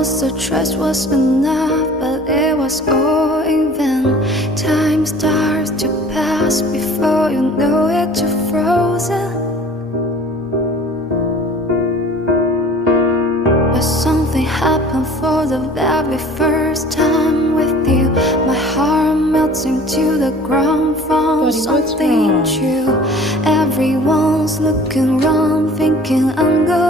Once the trust was enough, but it was all in vain. Time starts to pass before you know it, you're frozen. But something happened for the very first time with you. My heart melting to the ground, found something true. Everyone's looking around, thinking I'm good.